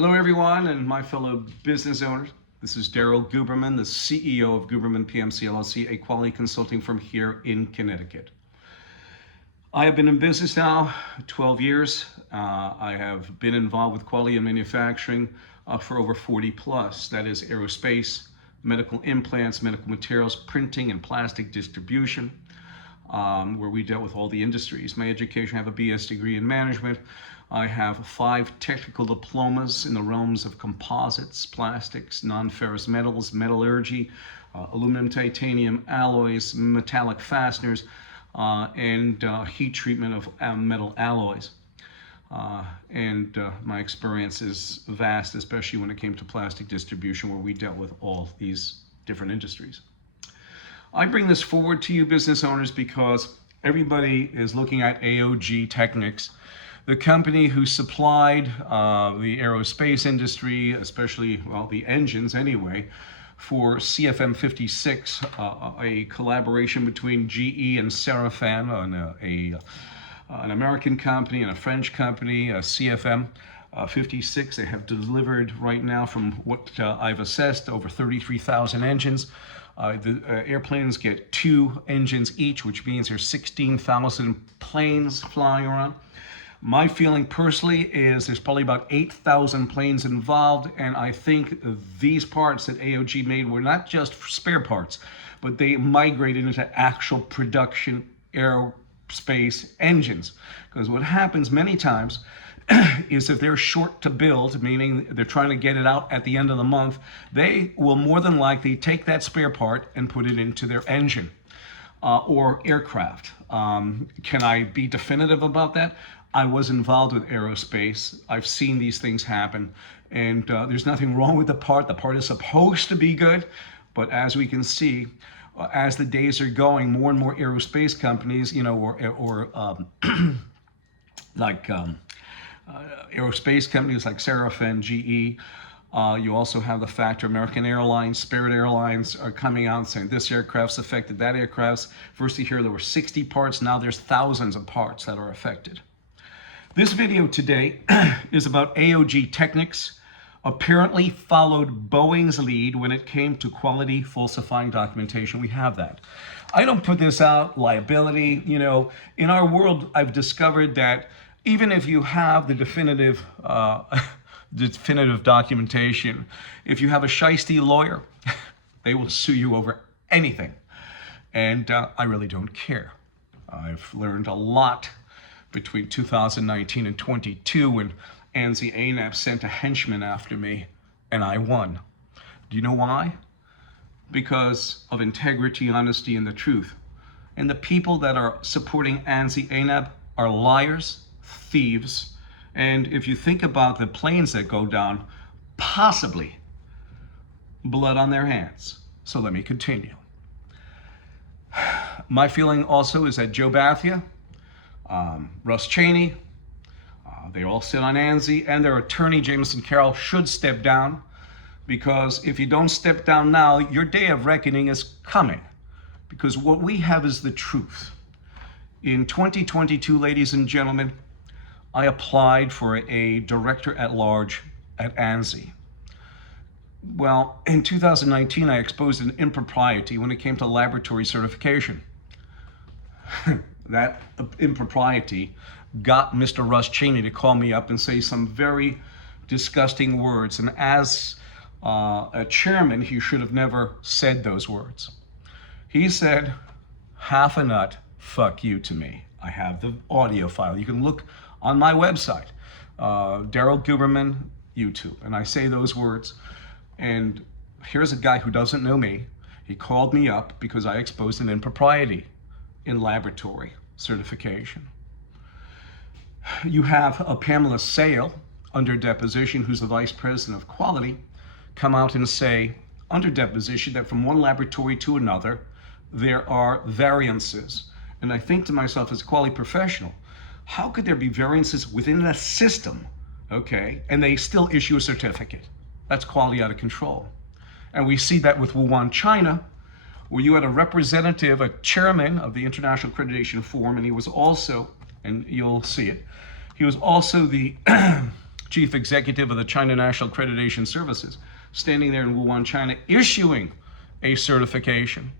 Hello everyone and my fellow business owners. This is Daryl Guberman, the CEO of Guberman PMC LLC, a quality consulting firm here in Connecticut. I have been in business now 12 years. I have been involved with quality and manufacturing for over 40 plus. That is aerospace, medical implants, medical materials, printing and plastic distribution, where we dealt with all the industries. My education, I have a BS degree in management. I have 5 technical diplomas in the realms of composites, plastics, non-ferrous metals, metallurgy, aluminum, titanium, alloys, metallic fasteners, and heat treatment of metal alloys. My experience is vast, especially when it came to plastic distribution, where we dealt with all these different industries. I bring this forward to you business owners because everybody is looking at AOG Technics, the company who supplied the aerospace industry, especially, well, the engines anyway, for CFM56, a collaboration between GE and Safran, an American company and a French company, CFM56. They have delivered right now, from what I've assessed, over 33,000 engines. The airplanes get 2 engines each, which means there's 16,000 planes flying around. My feeling personally is there's probably about 8,000 planes involved, and I think these parts that AOG made were not just spare parts, but they migrated into actual production aerospace engines. Because what happens many times is if they're short to build, meaning they're trying to get it out at the end of the month, they will more than likely take that spare part and put it into their engine or aircraft. Can I be definitive about that? I was involved with aerospace. I've seen these things happen, and there's nothing wrong with the part. The part is supposed to be good, but as we can see, as the days are going, more and more aerospace companies, aerospace companies like Safran, GE. You also have the factor American Airlines, Spirit Airlines are coming out saying this aircraft's affected, that aircraft's. First you hear there were 60 parts, now there's thousands of parts that are affected. This video today is about AOG Technics apparently followed Boeing's lead when it came to quality falsifying documentation. We have that. I don't put this out, liability. You know, in our world, I've discovered that even if you have the definitive documentation, if you have a shiesty lawyer, they will sue you over anything. And I really don't care. I've learned a lot between 2019 and 22 when ANSI-ANAB sent a henchman after me and I won. Do you know why? Because of integrity, honesty, and the truth. And the people that are supporting ANSI-ANAB are liars, thieves, and if you think about the planes that go down, possibly blood on their hands. So let me continue. My feeling also is that Joe Bathia, Russ Cheney, they all sit on ANSI, and their attorney, Jameson Carroll, should step down, because if you don't step down now, your day of reckoning is coming, because what we have is the truth. In 2022, ladies and gentlemen, I applied for a director at large at ANSI. Well, in 2019, I exposed an impropriety when it came to laboratory certification. That impropriety got Mr. Russ Cheney to call me up and say some very disgusting words. And as a chairman, he should have never said those words. He said, "Half a nut, fuck you," to me. I have the audio file. You can look on my website, Daryl Guberman, YouTube. And I say those words. And here's a guy who doesn't know me. He called me up because I exposed an impropriety in laboratory certification. You have a Pamela Sale under deposition, who's the vice president of quality, come out and say under deposition that from one laboratory to another, there are variances. And I think to myself, as a quality professional, how could there be variances within a system, okay, and they still issue a certificate? That's quality out of control. And we see that with Wuhan, China, where you had a representative, a chairman of the International Accreditation Forum, and he was also, and you'll see it, he was also the chief executive of the China National Accreditation Services, standing there in Wuhan, China, issuing a certification.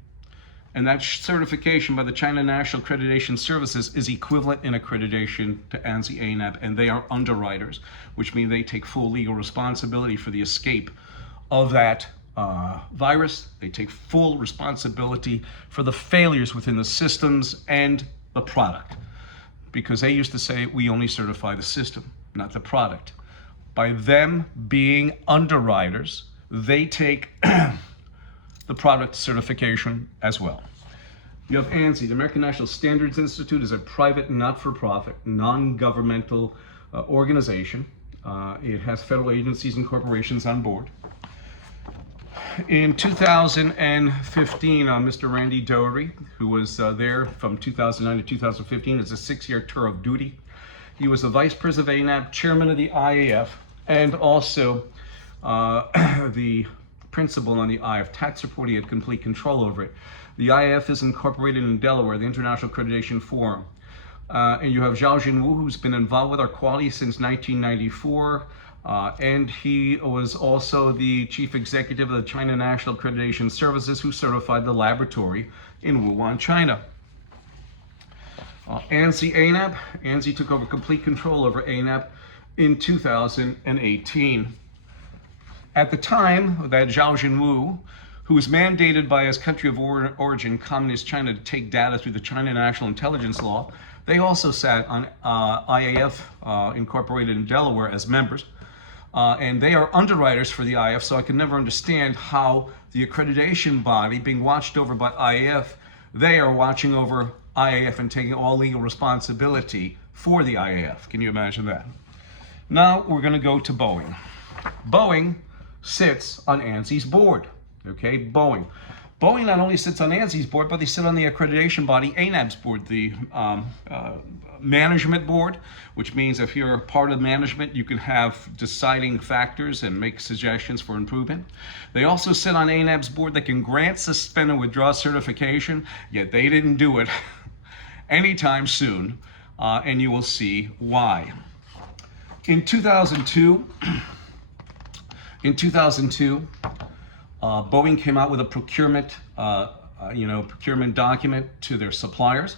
And that certification by the China National Accreditation Services is equivalent in accreditation to ANSI-ANAB, and they are underwriters, which means they take full legal responsibility for the escape of that virus. They take full responsibility for the failures within the systems and the product, because they used to say we only certify the system, not the product. By them being underwriters, they take the product certification as well. You have ANSI, the American National Standards Institute, is a private, not-for-profit, non-governmental organization. It has federal agencies and corporations on board. In 2015, Mr. Randy Doherty, who was there from 2009 to 2015, is a 6-year tour of duty. He was the Vice President of ANAB, Chairman of the IAF, and also the principal on the IAF tax report. He had complete control over it. The IAF is incorporated in Delaware, the International Accreditation Forum. And you have Zhao Jinwu, who's been involved with our quality since 1994. And he was also the chief executive of the China National Accreditation Services, who certified the laboratory in Wuhan, China. ANSI-ANAB, ANSI took over complete control over ANAB in 2018. At the time that Zhao Jinwu, who was mandated by his country of origin, Communist China, to take data through the China National Intelligence Law, they also sat on IAF incorporated in Delaware as members. And they are underwriters for the IAF, so I can never understand how the accreditation body, being watched over by IAF, they are watching over IAF and taking all legal responsibility for the IAF. Can you imagine that? Now we're going to go to Boeing. Boeing sits on ANSI's board. Okay, Boeing. Boeing not only sits on ANSI's board, but they sit on the accreditation body, ANAB's board, the management board, which means if you're a part of management, you can have deciding factors and make suggestions for improvement. They also sit on ANAB's board that can grant, suspend, and withdraw certification, yet they didn't do it anytime soon, and you will see why. In 2002, Boeing came out with a procurement document to their suppliers,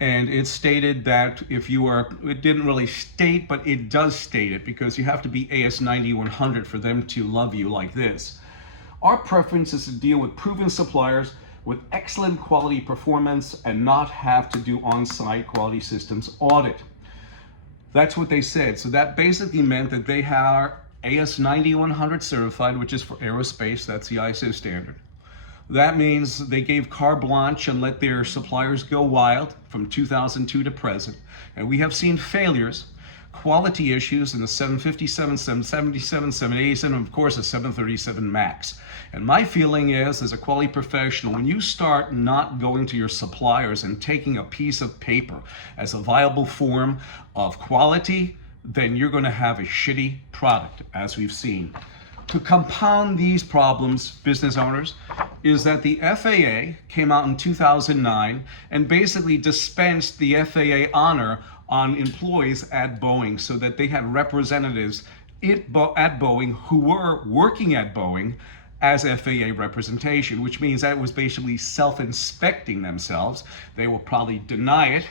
and it stated that if you are, it didn't really state, but it does state it, because you have to be AS 9100 for them to love you like this. Our preference is to deal with proven suppliers with excellent quality performance and not have to do on-site quality systems audit. That's what they said. So that basically meant that they are AS 9100 certified, which is for aerospace. That's the ISO standard. That means they gave carte blanche and let their suppliers go wild from 2002 to present. And we have seen failures, quality issues in the 757, 777, 787, and of course the 737 MAX. And my feeling is, as a quality professional, when you start not going to your suppliers and taking a piece of paper as a viable form of quality, then you're going to have a shitty product, as we've seen. To compound these problems, business owners, is that the FAA came out in 2009 and basically dispensed the FAA honor on employees at Boeing, so that they had representatives at Boeing who were working at Boeing as FAA representation, which means that it was basically self-inspecting themselves. They will probably deny it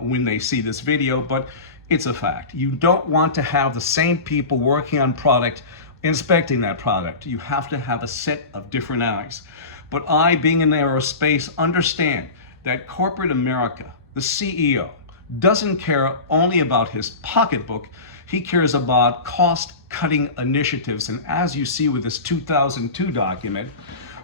when they see this video, but it's a fact. You don't want to have the same people working on product inspecting that product. You have to have a set of different eyes. But I, being in aerospace, understand that corporate America, the CEO, doesn't care only about his pocketbook. He cares about cost-cutting initiatives. And as you see with this 2002 document,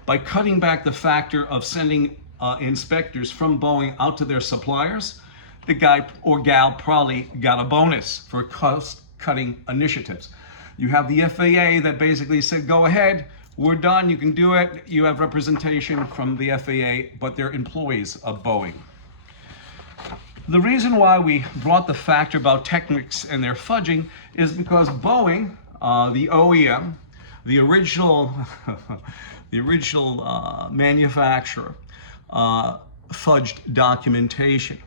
by cutting back the factor of sending inspectors from Boeing out to their suppliers, the guy or gal probably got a bonus for cost-cutting initiatives. You have the FAA that basically said, go ahead, we're done, you can do it. You have representation from the FAA, but they're employees of Boeing. The reason why we brought the factor about Technics and their fudging is because Boeing, the OEM, the original manufacturer, fudged documentation.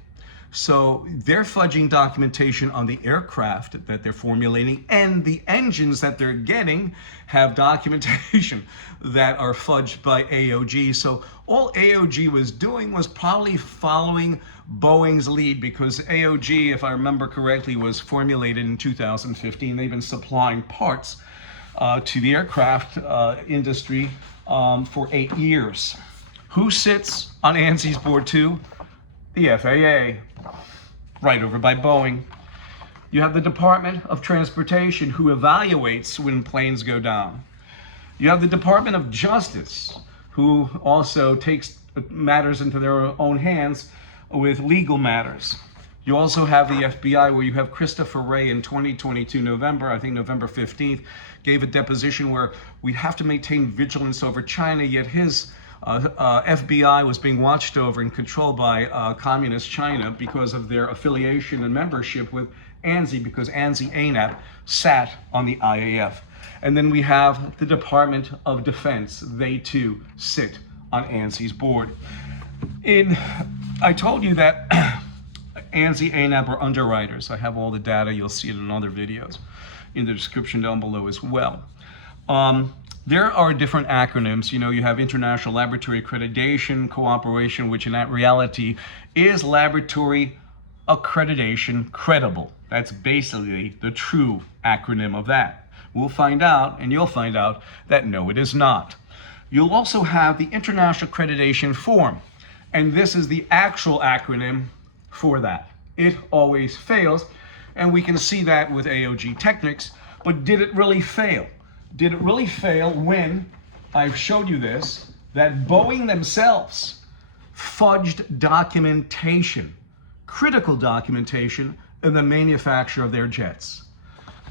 So they're fudging documentation on the aircraft that they're formulating, and the engines that they're getting have documentation that are fudged by AOG. So all AOG was doing was probably following Boeing's lead, because AOG, if I remember correctly, was formulated in 2015. They've been supplying parts to the aircraft industry for 8 years. Who sits on ANSI's board too? The FAA, right over by Boeing. You have the Department of Transportation, who evaluates when planes go down. You have the Department of Justice, who also takes matters into their own hands with legal matters. You also have the FBI, where you have Christopher Wray in 2022 November, I think November 15th, gave a deposition where we have to maintain vigilance over China, yet his FBI was being watched over and controlled by communist China because of their affiliation and membership with ANSI, because ANSI-ANAB sat on the IAF. And then we have the Department of Defense. They too sit on ANSI's board. I told you that ANSI-ANAB are underwriters. I have all the data. You'll see it in other videos in the description down below as well. There are different acronyms. You know, you have International Laboratory Accreditation Cooperation, which in that reality is Laboratory Accreditation Credible. That's basically the true acronym of that. We'll find out, and you'll find out, that no, it is not. You'll also have the International Accreditation Form, and this is the actual acronym for that. It always fails, and we can see that with AOG Technics, but did it really fail? Did it really fail when, I've showed you this, that Boeing themselves fudged documentation, critical documentation, in the manufacture of their jets?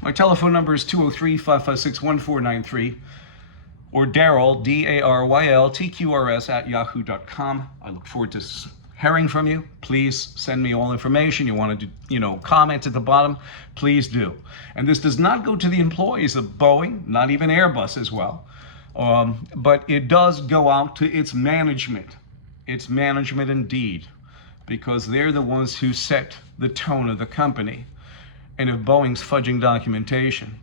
My telephone number is 203-556-1493, or Daryl, Daryl, TQRS @yahoo.com. I look forward to hearing from you. Please send me all information. You want to do, comment at the bottom, please do. And this does not go to the employees of Boeing, not even Airbus as well. But it does go out to its management indeed, because they're the ones who set the tone of the company. And if Boeing's fudging documentation,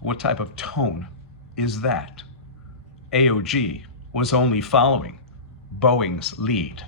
what type of tone is that? AOG was only following Boeing's lead.